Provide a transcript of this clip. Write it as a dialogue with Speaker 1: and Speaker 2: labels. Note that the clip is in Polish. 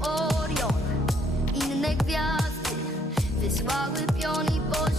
Speaker 1: Orion. Inne gwiazdy wysłały pion i poziom